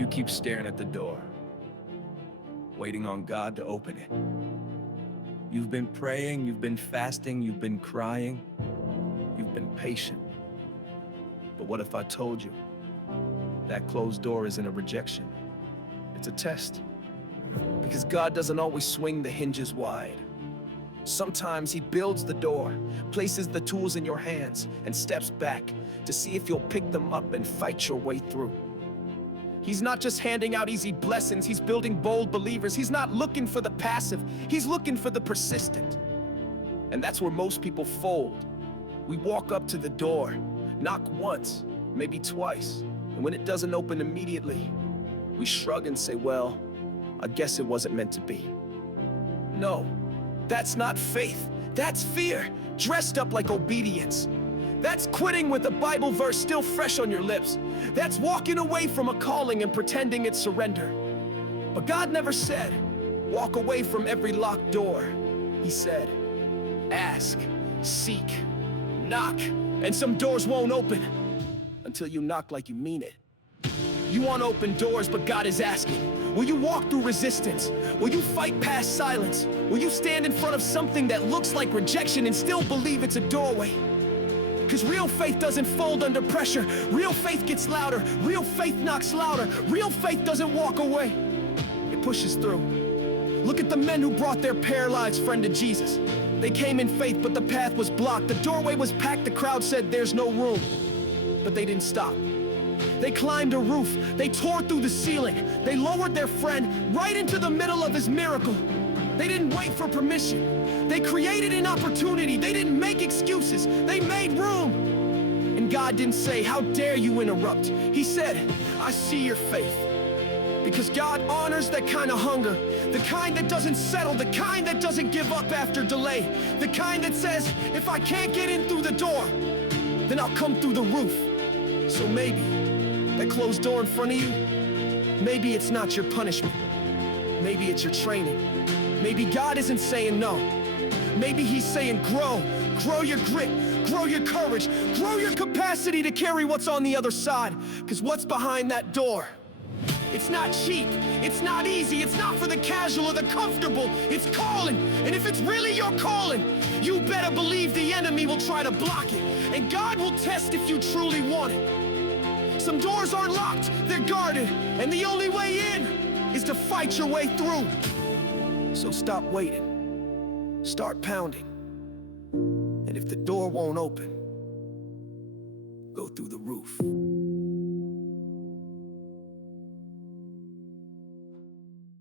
You keep staring at the door, waiting on God to open it. You've been praying, you've been fasting, you've been crying, you've been patient. But what if I told you that closed door isn't a rejection? It's a test. Because God doesn't always swing the hinges wide. Sometimes He builds the door, places the tools in your hands, and steps back to see if you'll pick them up and fight your way through. He's not just handing out easy blessings, He's building bold believers. He's not looking for the passive, He's looking for the persistent. And that's where most people fold. We walk up to the door, knock once, maybe twice, and when it doesn't open immediately, we shrug and say, well, I guess it wasn't meant to be. No, that's not faith. That's fear, dressed up like obedience. That's quitting with a Bible verse still fresh on your lips. That's walking away from a calling and pretending it's surrender. But God never said, walk away from every locked door. He said, ask, seek, knock, and some doors won't open until you knock like you mean it. You want open doors, but God is asking, will you walk through resistance? Will you fight past silence? Will you stand in front of something that looks like rejection and still believe it's a doorway? Because real faith doesn't fold under pressure. Real faith gets louder. Real faith knocks louder. Real faith doesn't walk away. It pushes through. Look at the men who brought their paralyzed friend to Jesus. They came in faith, but the path was blocked. The doorway was packed. The crowd said there's no room. But they didn't stop. They climbed a roof. They tore through the ceiling. They lowered their friend right into the middle of his miracle. They didn't wait for permission. They created an opportunity. They didn't make excuses. They made room. And God didn't say, how dare you interrupt? He said, I see your faith. Because God honors that kind of hunger, the kind that doesn't settle, the kind that doesn't give up after delay, the kind that says, if I can't get in through the door, then I'll come through the roof. So maybe that closed door in front of you, maybe it's not your punishment. Maybe it's your training. Maybe God isn't saying no. Maybe He's saying grow. Grow your grit, grow your courage, grow your capacity to carry what's on the other side. Because what's behind that door, it's not cheap, it's not easy, it's not for the casual or the comfortable. It's calling, and if it's really your calling, you better believe the enemy will try to block it. And God will test if you truly want it. Some doors aren't locked, they're guarded, and the only way in is to fight your way through. So stop waiting, start pounding, and if the door won't open, go through the roof.